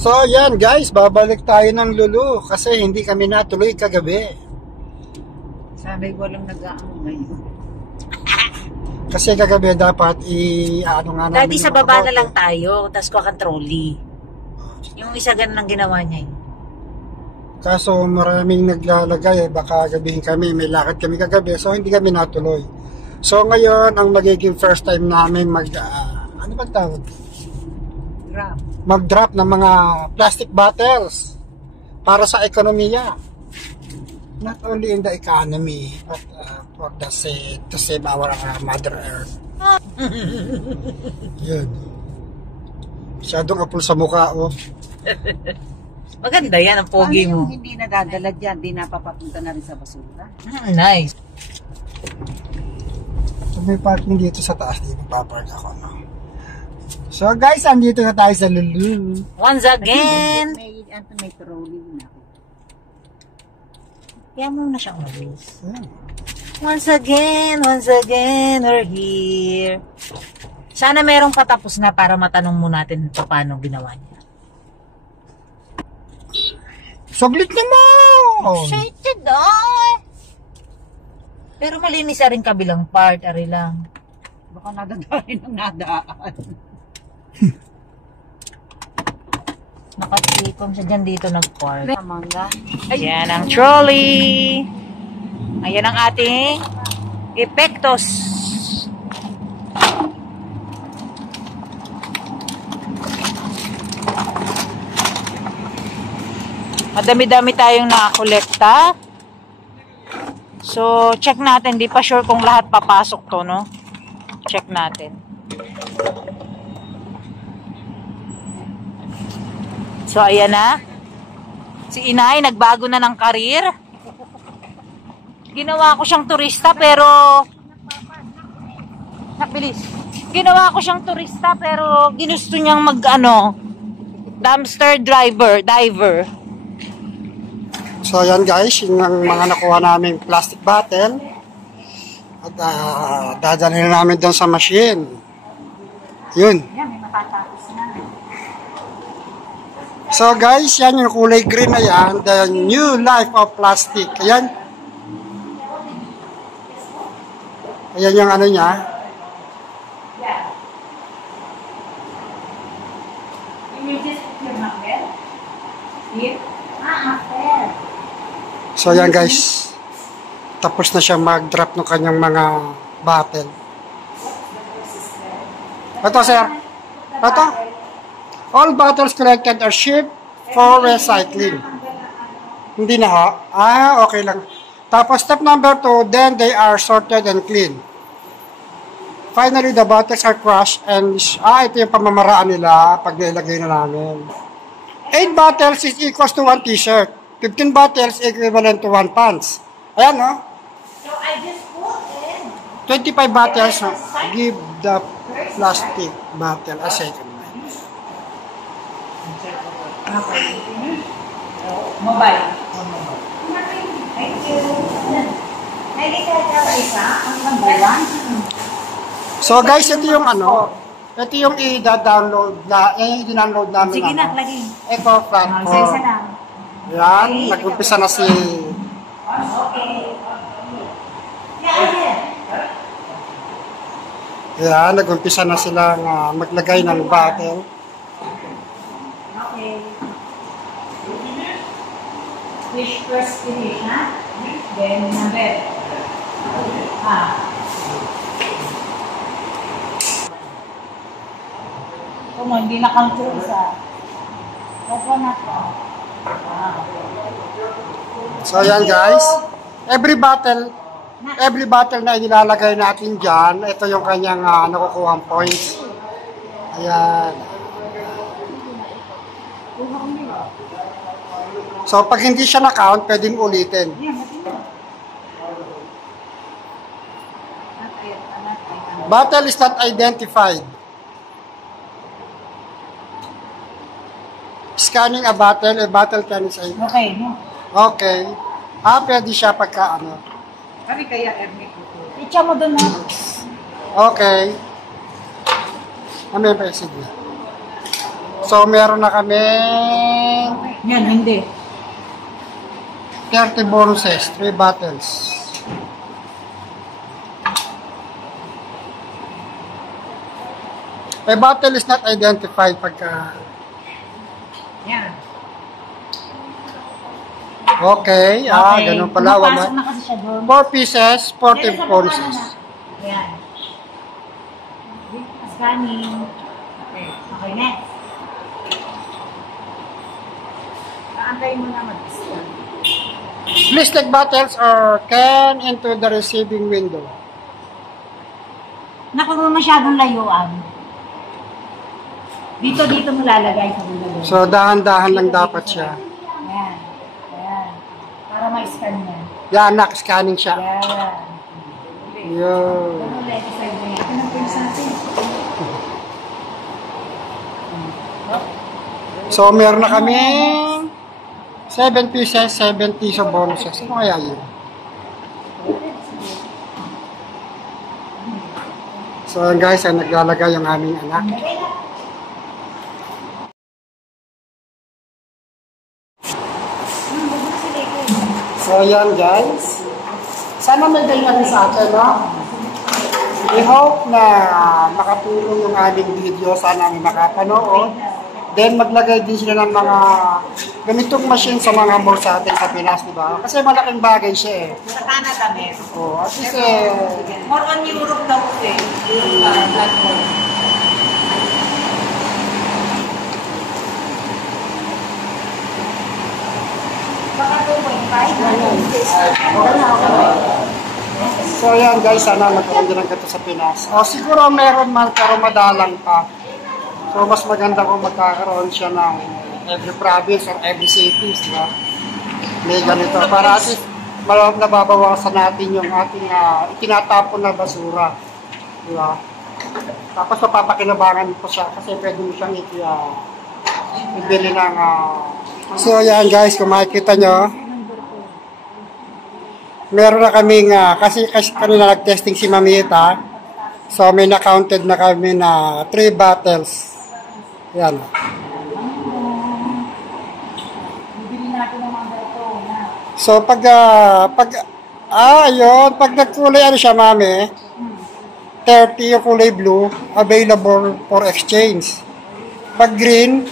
So yan guys, babalik tayo ng Lulu kasi hindi kami natuloy kagabi. Sabi ko lang nag-aano ngayon. Kasi kagabi dapat ano nga namin. Dati sa baba na lang tayo, tapos kuha kang trolley. Yung isa ganun ang ginawa niya. Kaso maraming naglalagay, baka gabihin kami, may lakad kami kagabi, so hindi kami natuloy. So ngayon, ang magiging first time namin ano ba tawag? Mag-drop ng mga plastic bottles para sa ekonomiya. Not only in the economy, but for the sake to save our Mother Earth. Yun. Masyadong apul sa mukha, oh. Maganda yan, ang pogi mo. Hindi nadadala dyan, di napapapunta na rin sa basura. Nice. So, may parking dito sa taas, dito papark ako, no? So guys, andito na tayo sa Lulu. Once again. May trolley na ako. Kaya mo na siyang umalis. Once again, we're here. Sana merong patapos na para matanong mo natin paano ginawa niya. Saglit naman! Excited ay! Pero malinis na rin kabilang part, ari lang. Baka nadadaan ng nadaan. Nakatikom siya dyan dito nag-park. Mangga. Ayan ang trolley. Ayan ang ating epektos. Madami-dami tayong nakakolekta. So, check natin. Di pa sure kung lahat papasok to, no? Check natin. So, ayan na. Si Inay, nagbago na ng karir. Ginawa ko siyang turista, pero... Bilis. Ginawa ko siyang turista, pero ginusto niyang dumpster diver. So, ayan guys, yung mga nakuha namin plastic bottle. At dadalhin namin doon sa machine. Yun. Yan, may matatapos na. So guys, yan yung kulay green na yan, the new life of plastic. Ayan. Ayan yung ano niya. So yan guys, tapos na siya mag-drop ng kanyang mga bottle. Ito sir, ito. All bottles collected are shipped for recycling. Hindi na ho? Okay lang. Tapos step number 2, then they are sorted and cleaned. Finally, the bottles are crushed and ito yung pamamaraan nila pag nilagay na namin. 8 bottles is equals to 1 t-shirt. 15 bottles equivalent to 1 pants. Ayan, no? So I just put in 25 bottles, give the plastic bottle a second. mobile. Thank you. Isa, ang number 1. So guys, ito yung ito yung i-download na, i-download namin. Sige na, lagi. Ito, platform. Isa lang. Yan, nag-umpisa na si... Okay. Yan, nag-umpisa na sila maglagay ng bottle. Okay. Fish first finish, ha? Then number. Kung hindi na-counter isa. Kaya na po. So yan guys, every bottle na inilalagay natin dyan, ito yung kanyang nakukuhang points. Ayan. So pag hindi siya na-count, pwedeng ulitin. Bottle is not identified. Scanning a bottle can is identified. Okay. Okay. Pwede siya pagka Kami kaya Ernie ko. Itcha mo doon na. Okay. May message na. So, meron na kami Yan, hindi. 30 bonuses, 3 bottles. A bottle is not identified pagka... Yan. Okay, ganun pala. Pumapasok na kasi siya doon. 4 pieces, 40 bonuses. Yan. Scanning. Okay. Okay, next. Aantayin mo na mag-scan. Please take bottles or can into the receiving window. Naku, masyadong layuan. Dito mo lalagay sa window. So, dahan-dahan lang dapat siya. Ayan. Ayan. Para ma-scan niya. Yan, scanning siya. Ayan. Yun. Ano ulit? Side mo yan. Pinag-pins natin. So, meron na kami 7 pieces, 70 sa bonuses. Ano kaya yun? So, guys, naglalagay yung aming anak. So, yan guys. Sana may ganyan sa atin, no? We hope na makatulong yung aming video. Sana may makapanood. Then, maglagay din sila ng mga ganitong machine sa mga mall sa atin sa Pinas, di ba? Kasi malaking bagay siya eh. Sa Canada meron. Oh, at least eh, More on Europe daw po eh. Platform. Baka 2.5. okay na. So, yan guys, sana magkaroon din ng ganito sa Pinas. O, siguro meron man, pero madalang pa. So, mas maganda kung magkakaroon siya ng every province or every city, di ba? May ganito. Para at least, nababawasan natin yung ating itinatapon na basura. Di ba? Tapos, mapapakinabangan po siya kasi pwede mo siyang ibili ng... So, yan guys, kung makikita nyo, meron na kaming, kasi kanina nag-testing si Mamita, so may na-counted na kami na 3 bottles. Yan. So, ayun, pag nagkulay, ano siya, mami, 30 yung kulay blue, available for exchange. Pag green,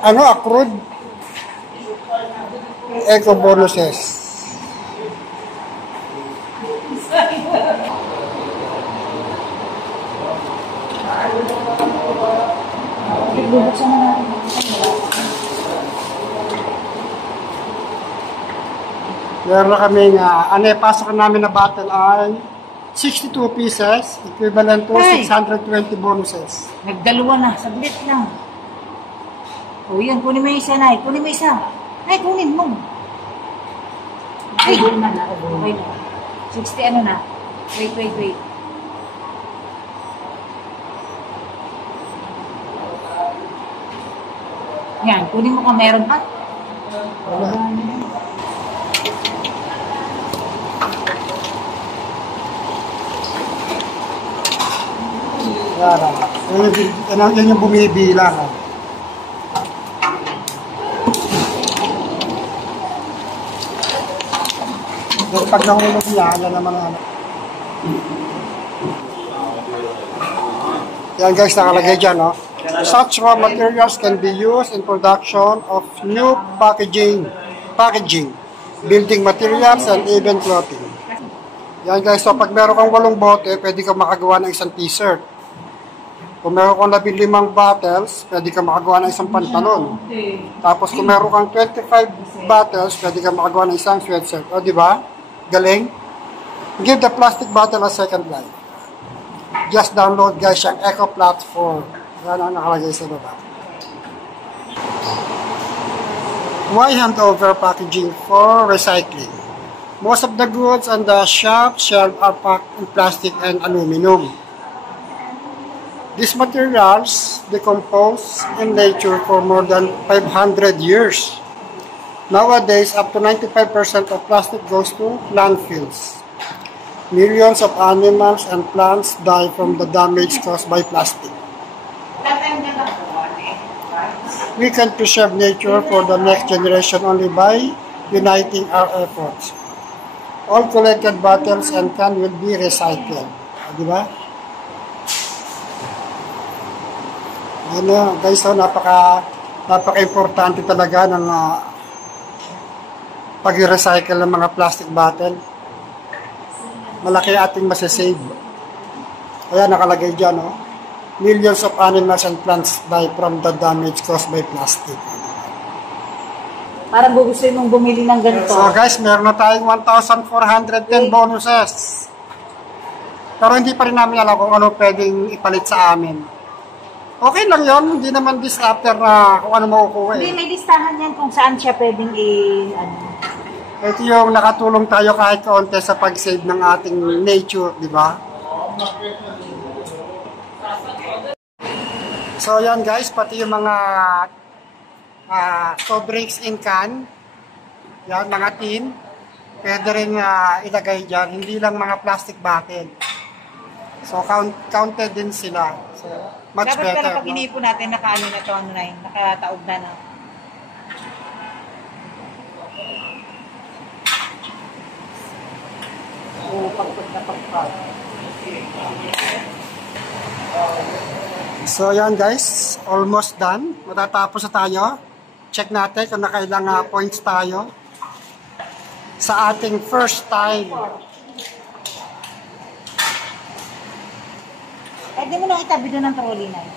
accrued, eco bonuses. Bubuksan na natin. Meron na kami pasok namin na bottle ay 62 pieces, equivalent to 620 bonuses. Nagdalawa na, saglit lang. O yan, kunin mo yung isa, Nay. Kunin mo isa. Ay, kunin mo. Ay, doon na. Okay na. 60 ano na. Wait. Yan, kunin mo kung meron pa. Yan yung bumibilang. Then pag nahulog niya, yan naman Yan guys, nakalagay dyan, no? Such raw materials can be used in production of new packaging, building materials, and even clothing. Yan guys, so pag meron kang 8 bote, pwede kang makagawa ng isang t-shirt. Kung meron kang 15 bottles, pwede kang makagawa ng isang pantalon. Tapos kung meron kang 25 bottles, pwede kang makagawa ng isang sweatshirt. O, di ba? Galing? Give the plastic bottle a second life. Just download guys yung Eco Platform. Yan ang nakalagay sa baba. Why hand over packaging for recycling? Most of the goods on the shop shelf are packed in plastic and aluminum. These materials decompose in nature for more than 500 years. Nowadays, up to 95% of plastic goes to landfills. Millions of animals and plants die from the damage caused by plastic. We can preserve nature for the next generation only by uniting our efforts. All collected bottles and cans will be recycled. Di ba? Ano, guys, so napaka-importante talaga ng pag-recycle ng mga plastic bottle. Malaki ating masasave. Kaya nakalagay dyan, no? Millions of animals and plants die from the damage caused by plastic. Parang gugustuhin mong bumili ng ganito. So guys, meron na tayong 1,410 bonuses. Pero hindi pa rin namin alam kung ano pwedeng ipalit sa amin. Okay lang yon, hindi naman this after na kung ano makukuha Hindi, eh. may listahan yan kung saan siya pwedeng ano. Ito yung nakatulong tayo kahit kaunti sa pag-save ng ating nature, di ba? So yan guys, pati yung mga soft drinks in can, yan, mga tin, pwede rin ilagay dyan, hindi lang mga plastic bottle. So counted din sila. So much Dapat better. pala pag inipo natin, nakaano na to, ano na yun, nakataog na na. So yan guys, almost done. Matatapos na tayo. Check natin kung nakailang points tayo sa ating first time. Eh, di mo nang itabi doon ng trolley na yun.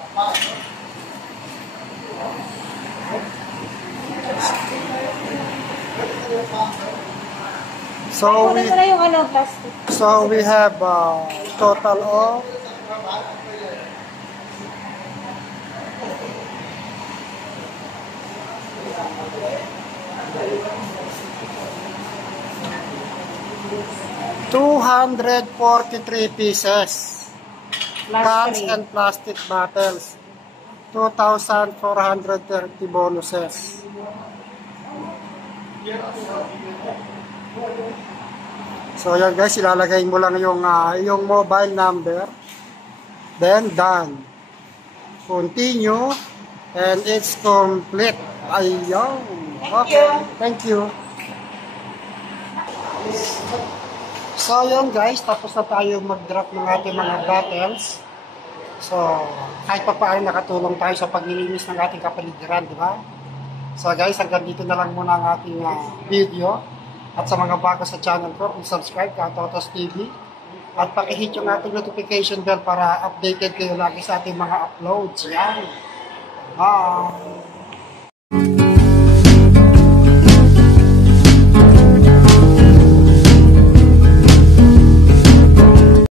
So Kunin mo na yung ano, plastic. we have total of 243 pieces. Cans and plastic bottles. 2,430 bonuses. So yan guys, ilalagay mo lang yung mobile number. Then done. Continue. And it's complete. Ayaw. Okay. Thank you. So yun guys, tapos na tayo mag-drop ng ating mga bottles. So kahit pa paano nakatulong tayo sa paglilinis ng ating kapaligiran, di ba? So guys, hanggang dito na lang muna ang ating video. At sa mga bago sa channel ko, please subscribe ka, Totos TV. At pakihit yung ating notification bell para updated kayo lagi sa ating mga uploads. Yan. Bye!